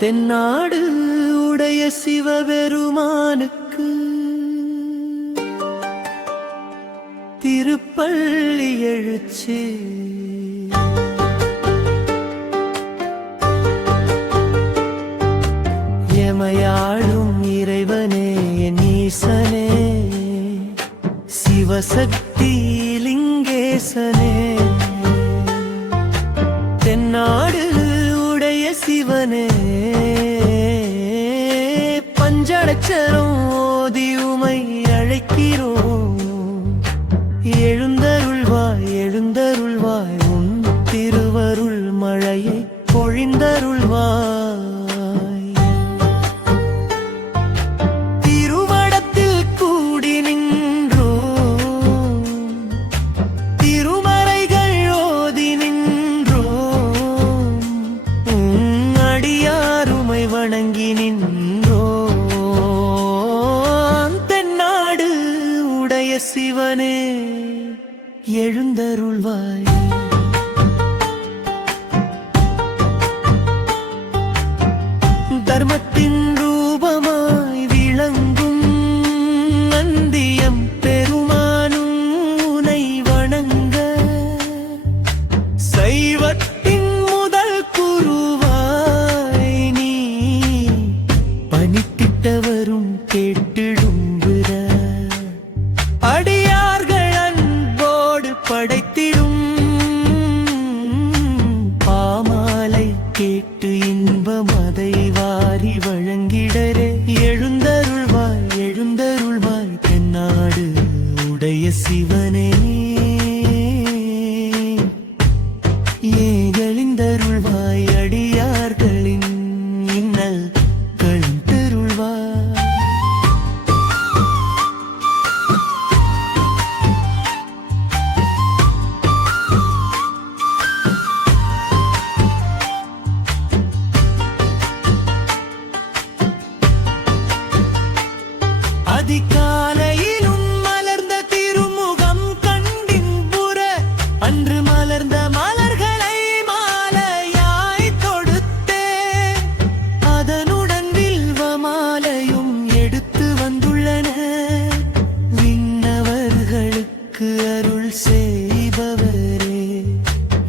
தென்னாடு உடைய சிவபெருமானுக்கு திருப்பள்ளி எழுச்சி. எமையாளும் இறைவனே நீசனே சிவசக்தி லிங்கேசனே. தென்னாடு உடைய சிவனே பஞ்சடச்சரம் ஓதி உமை அழைக்கிறோம். எழுந்தருள்வாய் எழுந்தருள்வாய் உன் திருவருள் மழையை பொழிந்தருள்வாய். திருமடத்தில் கூடி நின்றோம், திருமறைகள் ஓதி நின்றோம், அடியாருமை வணங்கி நின்றோம். தென்னாடு உடைய சிவனே எழுந்தருள்வாய். தர்மத்தின் ரூபமாய் விளங்கும் நந்தியம் பெருமானும் உனை வணங்க. சைவத்தின் முதல் குருவாய் நீ பணித்திட்டவரும் கேட்டிடும் விர அடியார்கள் அன்போடு படைத்திடும் பாமாலை கேட்டு இன்பம் அதை வாரி வழங்கிடரே. எழுந்தருள்வாய் எழுந்தருள்வாய் தென்னாடு உடைய சிவனே எழுந்தருள்வாய் அடியார்களின் இன்னல் கழிந்தருள்வாய். அதிகாலையிலும் மலர்ந்த திருமுகம் கண்டின் புற அன்று மலர்ந்த மலர்களை மாலையாய் தொடுத்தே. அதனுடன் வில்வ மாலையும் எடுத்து வந்துள்ளன. விண்ணவர்களுக்கு அருள் செய்பவரே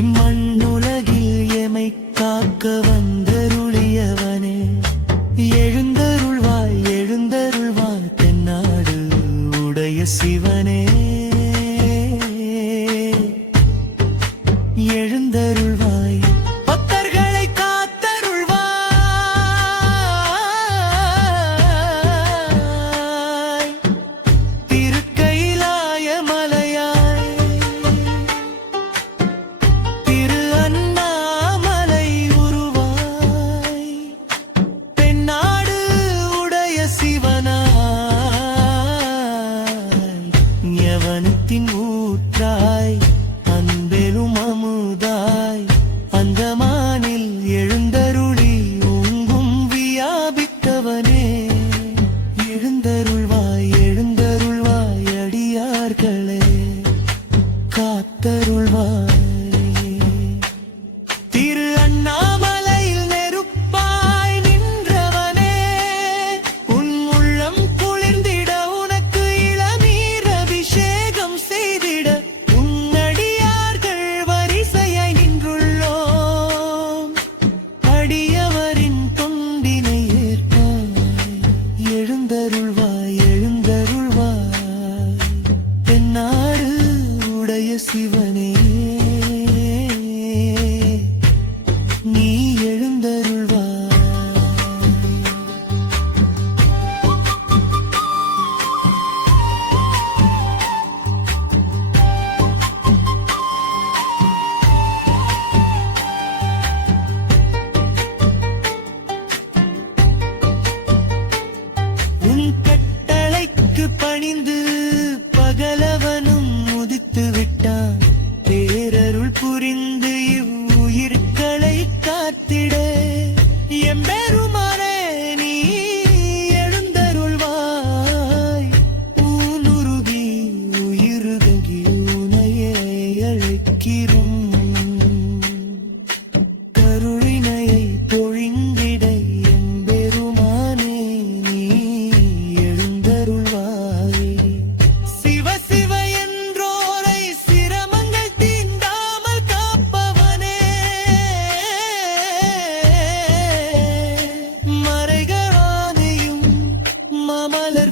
இம்மண்ணுலகில் எமை காக்க வந்தருளியவனே. எழுந்தருள்வாய் எழுந்தருள்வாய் தென்னாடு உடைய சிவனே எழுந்தருள்வாய். பக்தர்களை காத்தருள்வாய். திருக்கைலாய மலையாய் திரு அண்ணாமலை உருவாய். தென்னாடு உடைய சிவனாய்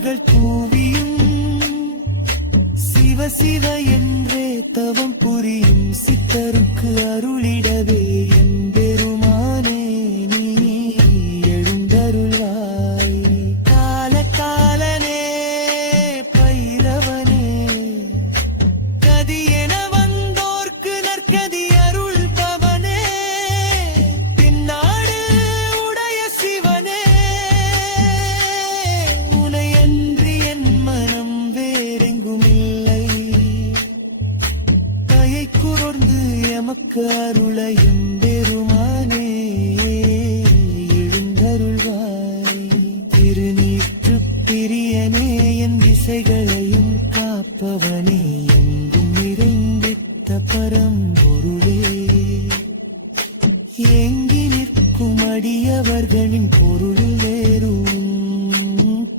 மலர்கள் தூவியும் சிவ சிவ என்றே தவம் புரியும் சித்தருக்கு அருளிடவே என் பெருமானே நீ எழுந்தருள்வாய். கால காலனே பைரவனே கதி என வந்தோர்க்கு நற்கதி அருள்பவனே பின்னாடு உடைய சிவனே உனையன்றி என் மனம் வேறெங்குமில்லை. தயை கூர்ந்து எமக்கு அருளையும் பெருமானே எழுந்தருள்வாய். திருநீற்று பிரியனே என் திசைகளையும் காப்பவனே எங்கும் நிறைந்திட்ட பரம்பொருளே ஏங்கி நிற்கும் அடியவர்களின் பொருள் வேறும்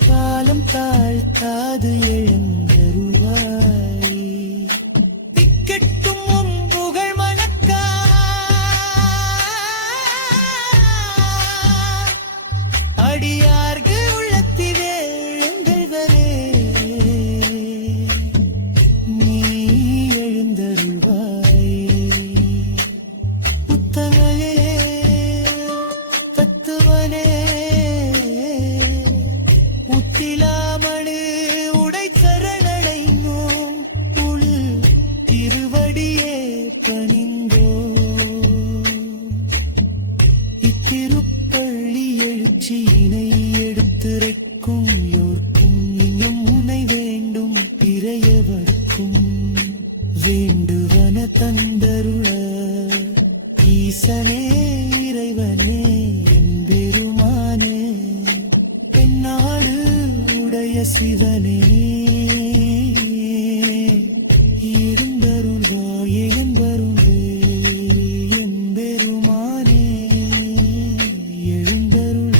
காலம் தாழ்த்தாது எழுந்தருள்வாய். திக்கெட்டும் உம் புகழ் மணக்கா அடியார்க்கு உள்ளத்திலே எழுந்தல்வரே நீ எழுந்தருள்வாய். புத்தகமே தத்துவனே உத்திலாமணி உடை சரணடைந்தோம் உள் திருவடியே பணிந்தோம். இத்திருப்பள்ளி எழுச்சியினை எடுத்துரைக்கும் யோர்க்கும் இன்னும் உனை வேண்டும் பிறையவர்க்கும் வேண்டுவன தந்தருள ஈசனே இறைவனே என் பெருமானே பெண்ணாடு உடைய சிவனே இருந்தருள்வாய் எழுந்தருள்வே என் பெருமானே எழுந்தருள்வாய்.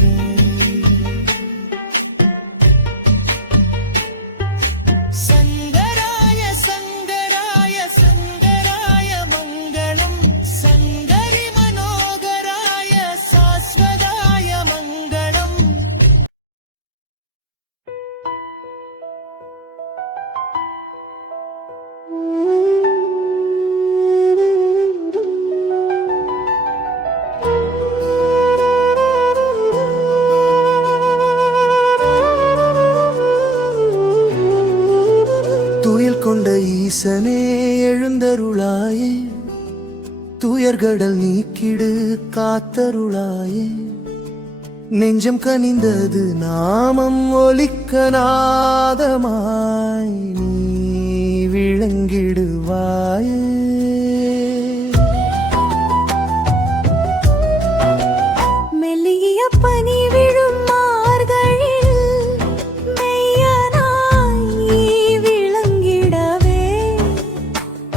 சங்கராய சங்கராய சங்கராய மங்களம் சங்கரி மனோகராய சாஸ்வதாய மங்களம். துயில் கொண்ட ஈசனே எழுந்தருளாயே துயர்கடல் நீக்கிடு காத்தருளாயே. நெஞ்சம் கனிந்தது நாமம் ஒலிக்க நாதமாய் நீ விளங்கிடுவாயே. மெல்லிய பனி விழும் மார்கழில் மெய்யனாய் நீ விளங்கிடவே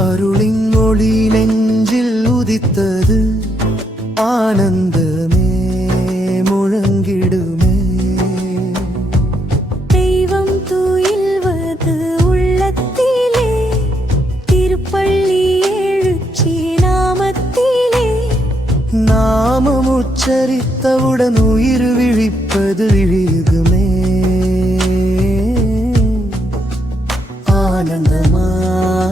அருளின் ஒளி நெஞ்சில் உதித்தது ஆனந்தமே முழங்கிடுமே. தெய்வம் துயில்வது உள்ளத்திலே திருப்பள்ளி எழுச்சி நாமத்திலே நாமம் உச்சரித்தவுடன் உயிர் விழிப்பது விழிகுமே ஆனந்தமாய்.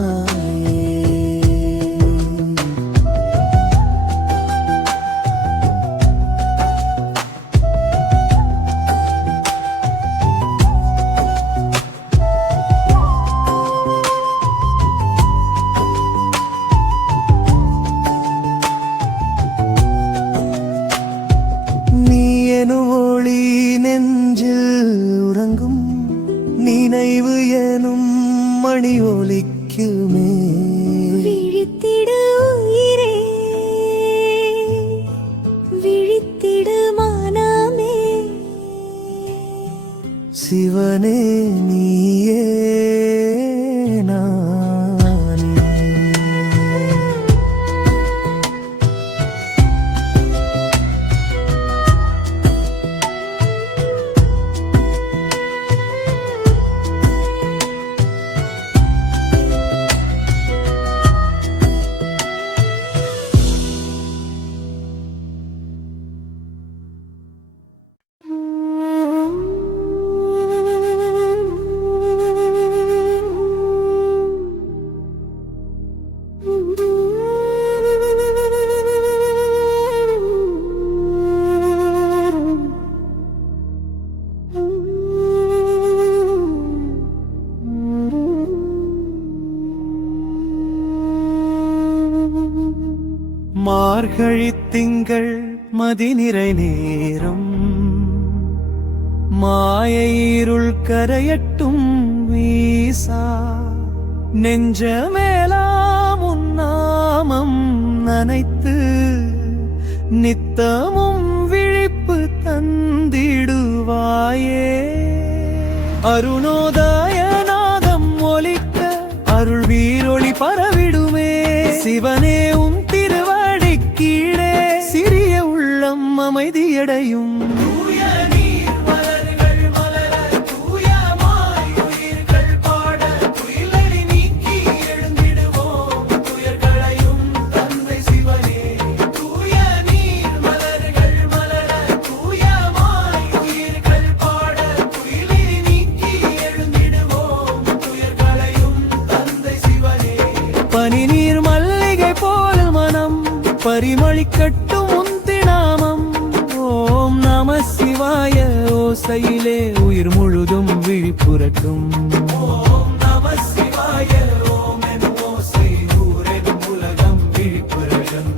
நீ எனும் ஒளி நெஞ்சில் உறங்கும் நினைவு எனும் மணி ஒலிக்குமே. விழித்திடு உயிரே விழித்திடு மனமே சிவனே நீயே நானே. மார்கழி திங்கள் மதிநிறை நேரம் மாயை இருள் கரையட்டும் வீசா நெஞ்சமேலாம் உன்னாமம் நனைத்து நித்தமும் விழிப்பு தந்திடுவாயே அருணோதயநாதம் ஒலிக்க அருள் வீரொளி பரவிடுமே சிவனே உன் திருவடி கீழே சிறிய உள்ளம் அமைதியடையும் பனி நீர் மல்லிகை போல் மனம் பரிமளிக்கட்டும் உந்தி நாமம் ஓம் நம சிவாய ஓசையிலே உயிர் முழுதும் விழிப்புறட்டும் ஓம் நம சிவாய ஓம் என் ஓசை ஊரெனும் உலகம் விழிப்புறட்டும்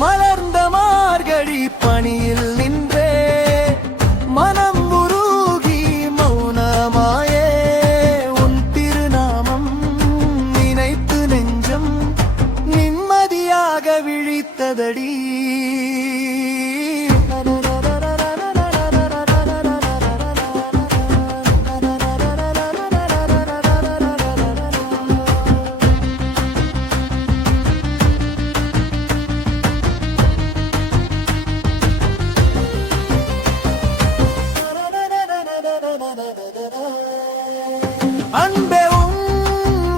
மலர்ந்த மார்கழி பணியில் நின்றே மனம் உருகி மௌனமாயே உன் திருநாமம் நினைத்து நெஞ்சம் நிம்மதியாக விழித்ததடி அன்பே உன்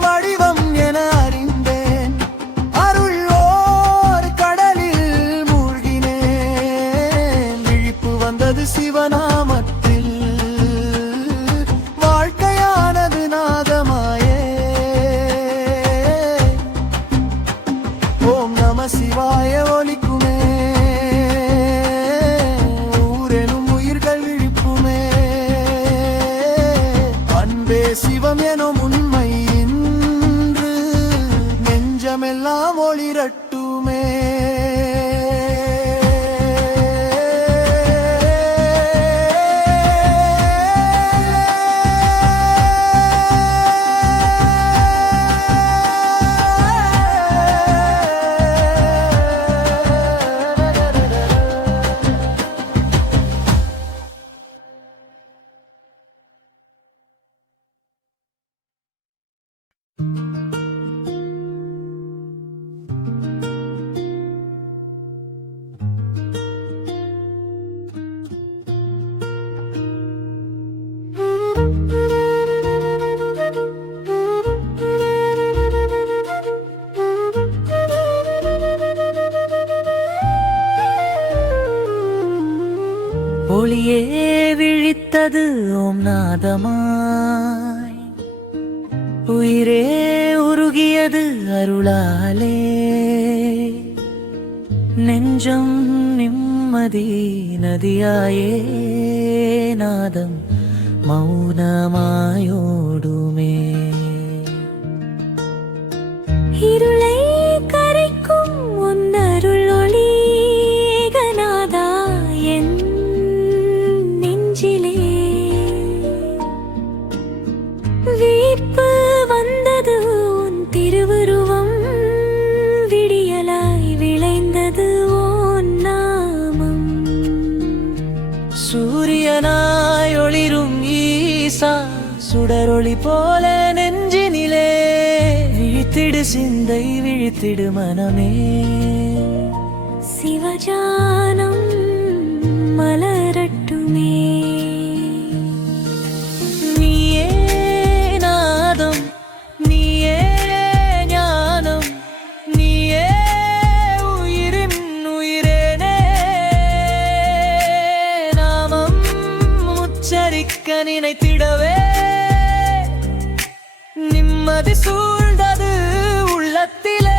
வடிவம் என அறிந்தேன் அருளோர் கடலில் மூழ்கினேன் விழிப்பு வந்தது சிவநாமத்தில் வாழ்க்கையானது நாதமாயே ஓம் நம சிவாய ஒலிக்குமே ஊரெனும் உயிர்கள் விழிப்புமே சிவம் எனும் உண்மை இன்று நெஞ்சமெல்லாம் ஒளிரட்டுமே ஒளியே விழித்தது ஓம் நாதமாய் உயிரே உருகியது அருளாலே நெஞ்சம் நிம்மதி நதியாயே நாதம் மௌனமாயோடுமே. இருளை கரைக்கும் உன்னருள் ஒளிகனாதா என் நெஞ்சிலே வீர்ப்பு வந்தது உன் திருவுருவம் விடியலாய் விளைந்தது உன் நாமம். சூரியனாய் ஒளிரும் ஈசா சுடரொளி போல நெஞ்சினிலே விழித்திடு சிந்தை விழித்திடு மனமே. சிவஜானம் மலரட்டுமே. நீயே நாதம் நீயே ஞானம் நீயே உயிரின் உயிரேனே. நாமம் உச்சரிக்க நினைத்திடவே நிம்மதி சூழ்ந்தது உள்ளத்திலே.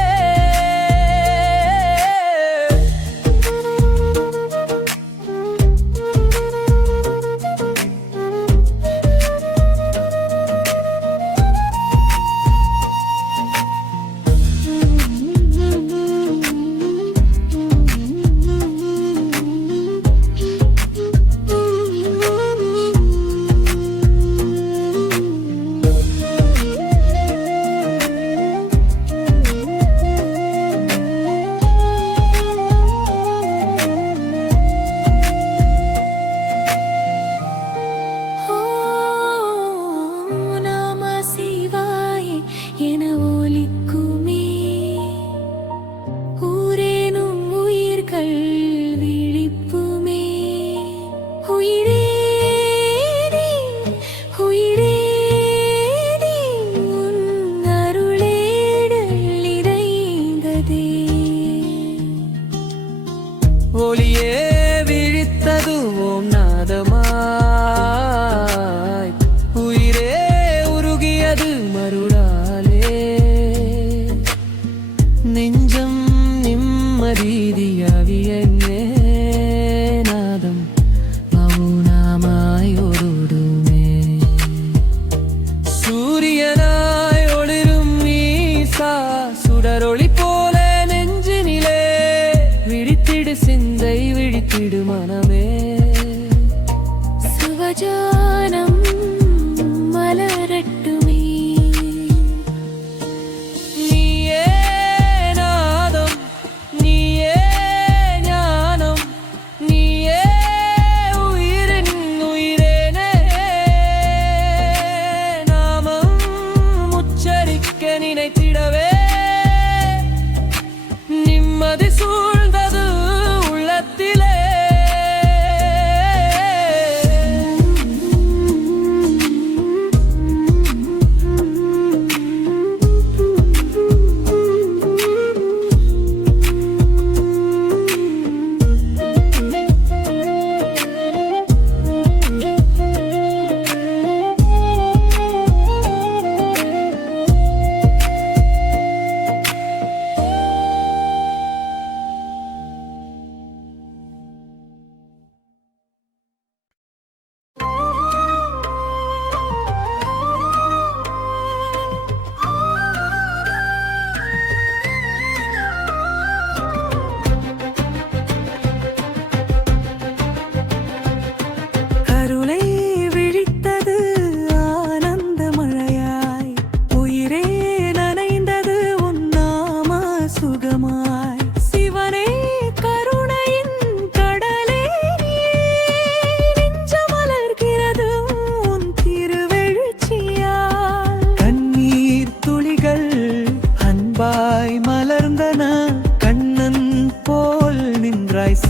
ஒளியே விழித்தது ஓம் நாதமாய் உயிரே உருகியது மருளாலே. நெஞ்சம் நிம்மதியாவியன்னே நாதம் மௌனமாய் ஒருடுமே. சூரியனாய் ஒளிரும் ஈசா சுடரொளி போல நெஞ்சினிலே விழித்திடு சிந்தை விழித்திடு மனமே. சிவஜானம் மலரட்டுமே. நீயே நாதம் நீயே ஞானம் நீயே உயிரின் உயிரேனே. நாமம் உச்சரிக்க நினைத்திடவே நிம்மதி சூழ்ந்தது உள்ளத்திலே.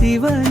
சிவன்